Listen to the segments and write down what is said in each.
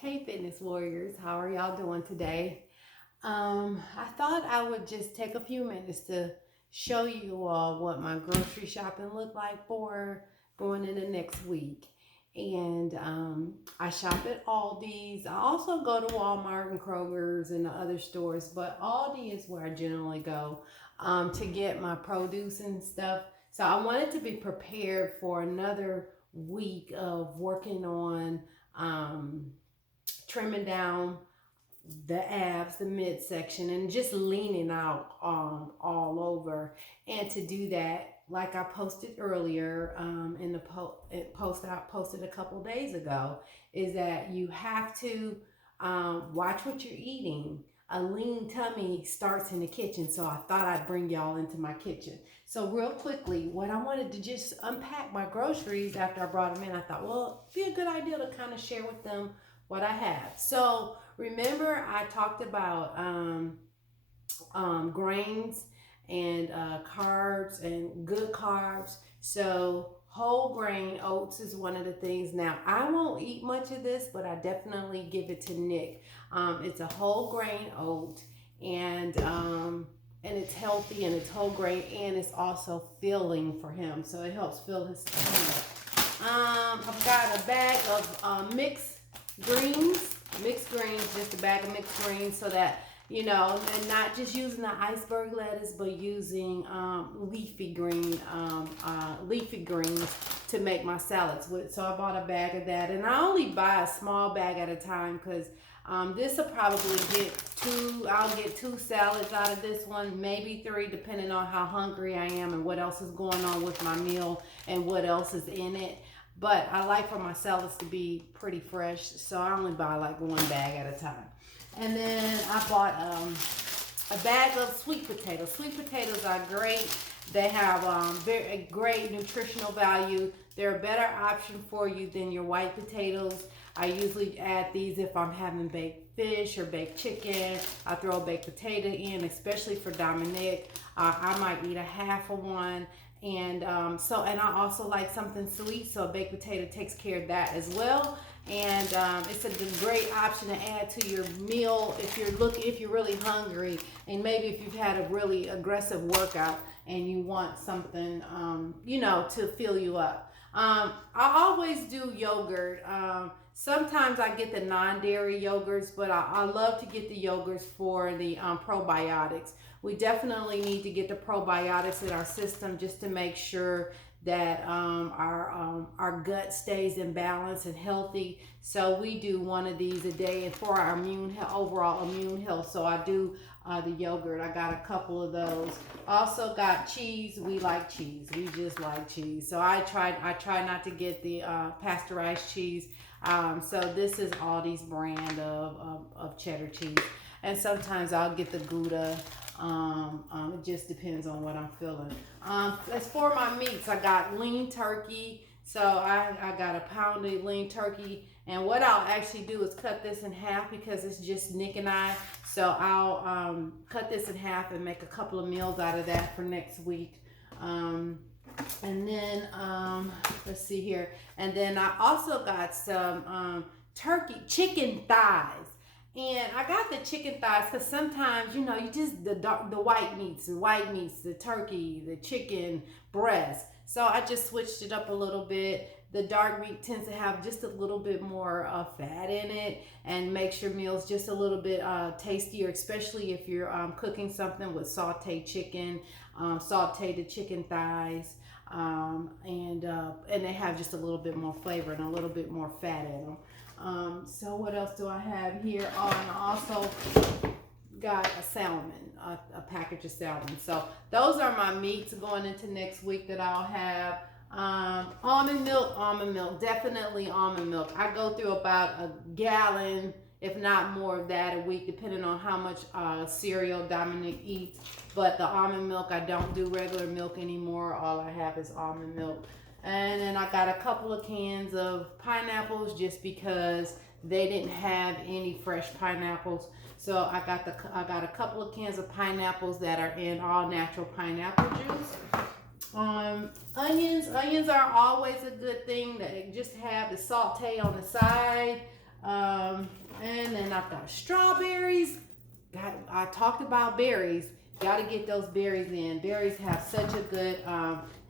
Hey fitness warriors, how are y'all doing today? I thought I would just take a few minutes to show you all what my grocery shopping looked like for going into next week. And I shop at Aldi's. I also go to Walmart and Kroger's and the other stores, but Aldi is where I generally go to get my produce and stuff. So I wanted to be prepared for another week of working on um, trimming down the abs, the midsection, and just leaning out all over. And to do that, like I posted earlier in the post I posted a couple days ago, is that you have to watch what you're eating. A lean tummy starts in the kitchen, so I thought I'd bring y'all into my kitchen. So real quickly, what I wanted to just unpack my groceries after I brought them in. I thought, well, it'd be a good idea to kind of share with them what I have. So remember, I talked about grains and carbs and good carbs. So whole grain oats is one of the things. Now I won't eat much of this, but I definitely give it to Nick. It's a whole grain oat, and it's healthy and it's whole grain and it's also filling for him. So it helps fill his stomach. I've got a bag of mixed greens, just a bag of mixed greens, so that and not just using the iceberg lettuce, but using leafy greens to make my salads with. So I bought a bag of that, and I only buy a small bag at a time because this will probably get two. I'll get two salads out of this one, maybe three, depending on how hungry I am and what else is going on with my meal and what else is in it. But I like for my salads to be pretty fresh, so I only buy like one bag at a time. And then I bought a bag of sweet potatoes. Sweet potatoes are great. They have very great nutritional value. They're a better option for you than your white potatoes. I usually add these if I'm having baked fish or baked chicken. I throw a baked potato in, especially for Dominic. I might eat a half of one. And and I also like something sweet, so a baked potato takes care of that as well. And it's a great option to add to your meal if you're really hungry, and maybe if you've had a really aggressive workout and you want something to fill you up. I always do yogurt. Sometimes I get the non-dairy yogurts, but I love to get the yogurts for the probiotics. We definitely need to get the probiotics in our system just to make sure that our gut stays in balance and healthy. So we do one of these a day, and for our overall immune health. So I do the yogurt. I got a couple of those. Also got cheese. We like cheese. We just like cheese. So I try not to get the pasteurized cheese. So this is Aldi's brand of cheddar cheese, and sometimes I'll get the Gouda. It just depends on what I'm feeling. As for my meats, I got lean turkey. So I got a pound of lean turkey, and what I'll actually do is cut this in half because it's just Nick and I. So I'll cut this in half and make a couple of meals out of that for next week. And then let's see here. And then I also got some chicken thighs. And I got the chicken thighs because sometimes, you just the white meats, the turkey, the chicken breast. So I just switched it up a little bit. The dark meat tends to have just a little bit more fat in it and makes your meals just a little bit tastier, especially if you're cooking something with sauteed chicken, sauteed chicken thighs. And they have just a little bit more flavor and a little bit more fat in them. So what else do I have here? Oh, and I also got a salmon, a package of salmon. So those are my meats going into next week that I'll have. Almond milk, definitely almond milk. I go through about a gallon, if not more of that a week, depending on how much cereal Dominic eats. But the almond milk, I don't do regular milk anymore. All I have is almond milk. And then I got a couple of cans of pineapples just because they didn't have any fresh pineapples. So I got a couple of cans of pineapples that are in all natural pineapple juice. Onions are always a good thing to just have the saute on the side. And then I've got strawberries. I talked about berries. Got to get those berries in. Berries have such a good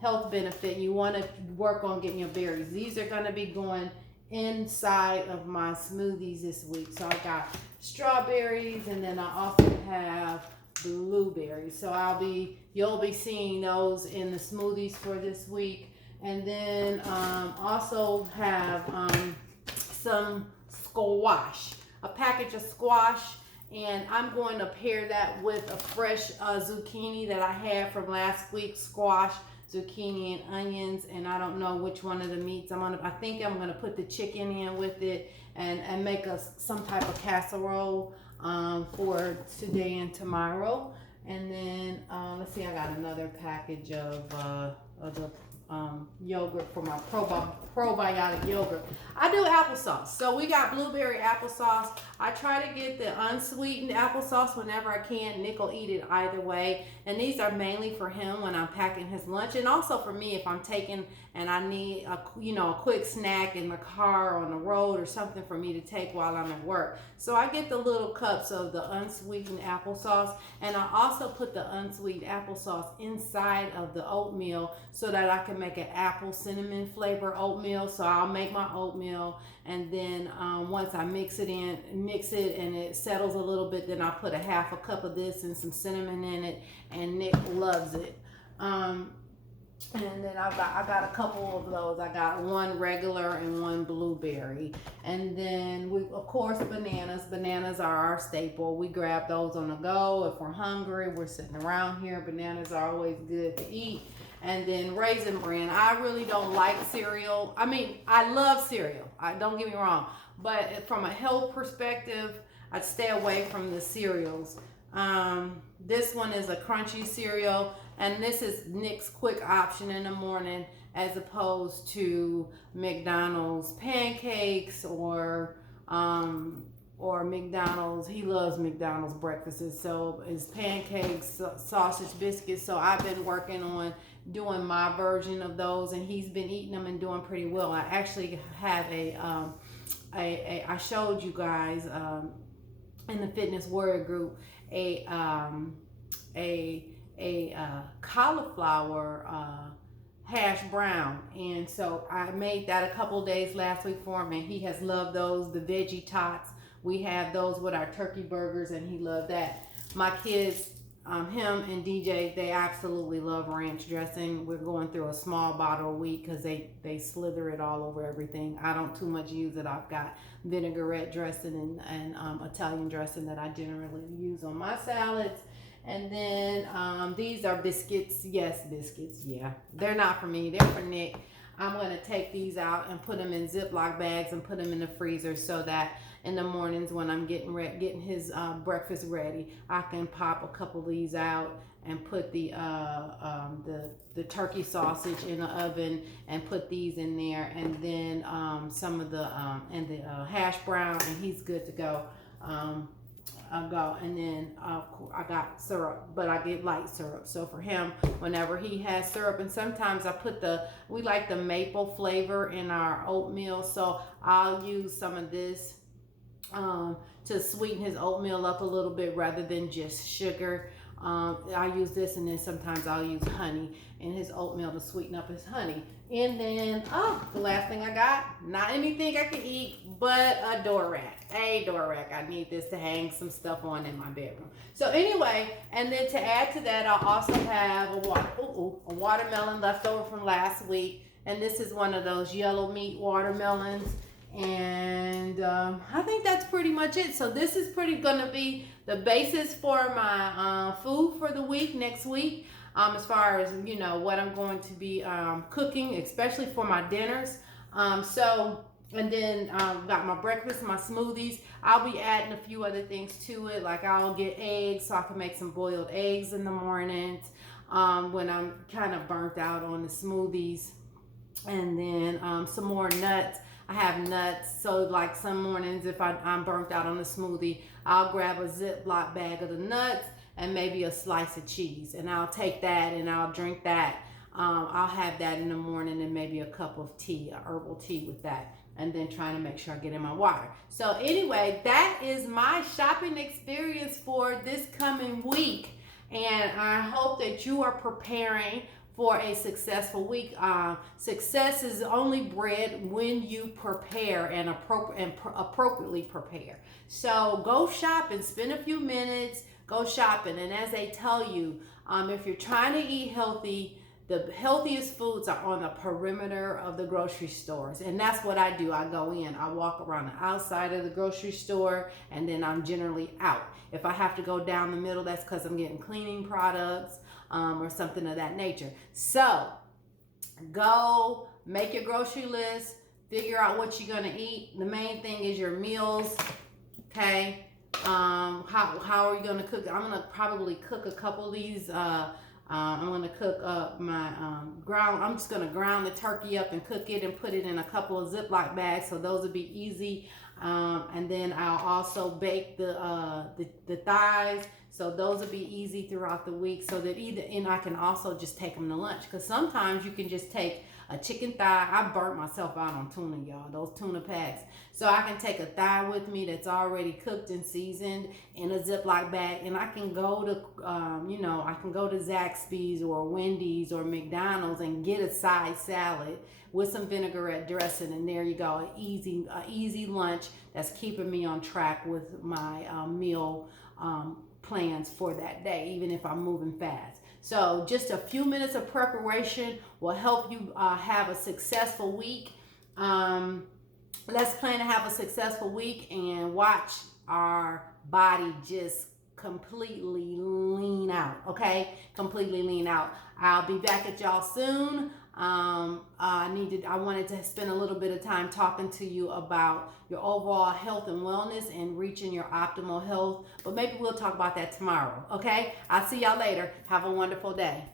health benefit. You want to work on getting your berries. These are going to be going inside of my smoothies this week. So I got strawberries, and then I also have blueberries. So you'll be seeing those in the smoothies for this week. And then also have some squash, a package of squash, and I'm going to pair that with a fresh zucchini that I had from last week's squash, zucchini and onions, and I don't know which one of the meats I think I'm gonna put the chicken in with it and make some type of casserole for today and tomorrow. And then let's see, I got another package of the yogurt for my probiotic yogurt. I do applesauce. So we got blueberry applesauce. I try to get the unsweetened applesauce whenever I can. Nick will eat it either way. And these are mainly for him when I'm packing his lunch, and also for me if I'm taking and I need a quick snack in the car or on the road or something for me to take while I'm at work. So I get the little cups of the unsweetened applesauce, and I also put the unsweetened applesauce inside of the oatmeal so that I can make an apple cinnamon flavor oatmeal. So I'll make my oatmeal, and then once I mix it and it settles a little bit, then I'll put a half a cup of this and some cinnamon in it, and Nick loves it. And then I got a couple of those. I got one regular and one blueberry. And then of course, bananas. Bananas are our staple. We grab those on the go. If we're hungry, we're sitting around here. Bananas are always good to eat. And then Raisin Bran. I really don't like cereal. I mean, I love cereal. Don't get me wrong. But from a health perspective, I'd stay away from the cereals. This one is a crunchy cereal, and this is Nick's quick option in the morning as opposed to McDonald's pancakes or McDonald's. He loves McDonald's breakfasts, so it's pancakes, sausage biscuits. So I've been working on doing my version of those, and he's been eating them and doing pretty well. I actually have I showed you guys in the Fitness Warrior group a cauliflower hash brown, and so I made that a couple days last week for him, and he has loved those. The veggie tots, we have those with our turkey burgers, and he loved that. My kids, him and DJ, they absolutely love ranch dressing. We're going through a small bottle a week because they slither it all over everything. I don't too much use it. I've got vinaigrette dressing and Italian dressing that I generally use on my salads. And then these are biscuits. Yes, biscuits. Yeah, they're not for me. They're for Nick. I'm going to take these out and put them in Ziploc bags and put them in the freezer so that in the mornings when I'm getting his breakfast ready, I can pop a couple of these out and put the turkey sausage in the oven and put these in there, and then some of the hash brown, and he's good to go. And then I got syrup, but I get light syrup. So for him, whenever he has syrup, and sometimes I put we like the maple flavor in our oatmeal, so I'll use some of this to sweeten his oatmeal up a little bit rather than just sugar. I use this, and then sometimes I'll use honey in his oatmeal to sweeten up his honey. And then, the last thing I got, not anything I can eat, but a door rack. I need this to hang some stuff on in my bedroom. So anyway, and then to add to that, I also have a watermelon left over from last week. And this is one of those yellow meat watermelons. And I think that's pretty much it. So this is going to be the basis for my food for the week next week. As far as, what I'm going to be cooking, especially for my dinners. And then got my breakfast, my smoothies. I'll be adding a few other things to it. Like I'll get eggs so I can make some boiled eggs in the mornings when I'm kind of burnt out on the smoothies. And then some more nuts. I have nuts, so like some mornings if I'm burnt out on the smoothie, I'll grab a Ziploc bag of the nuts and maybe a slice of cheese, and I'll take that and I'll drink that. I'll have that in the morning and maybe a cup of tea, a herbal tea with that. and then trying to make sure I get in my water. So anyway, that is my shopping experience for this coming week. And I hope that you are preparing for a successful week. Success is only bred when you prepare and appropriately prepare. So go shop and spend a few minutes. Go shopping. And as they tell you, if you're trying to eat healthy, the healthiest foods are on the perimeter of the grocery stores. And that's what I do. I go in, I walk around the outside of the grocery store, and then I'm generally out. If I have to go down the middle, that's because I'm getting cleaning products or something of that nature. So go make your grocery list, figure out what you're going to eat. The main thing is your meals, okay? How are you going to cook? I'm going to probably cook a couple of these. I'm going to cook up my I'm just going to ground the turkey up and cook it and put it in a couple of Ziploc bags, so those will be easy. And then I'll also bake the thighs, so those will be easy throughout the week, so that and I can also just take them to lunch, because sometimes you can just take a chicken thigh. I burnt myself out on tuna, y'all, those tuna packs. So I can take a thigh with me that's already cooked and seasoned in a Ziploc bag, and I can go to, I can go to Zaxby's or Wendy's or McDonald's and get a side salad with some vinaigrette dressing, and there you go, an easy lunch that's keeping me on track with my meal plans for that day, even if I'm moving fast. So just a few minutes of preparation will help you have a successful week. Let's plan to have a successful week and watch our body just completely lean out, okay? Completely lean out. I'll be back at y'all soon. I wanted to spend a little bit of time talking to you about your overall health and wellness and reaching your optimal health, but maybe we'll talk about that tomorrow, okay? I'll see y'all later. Have a wonderful day.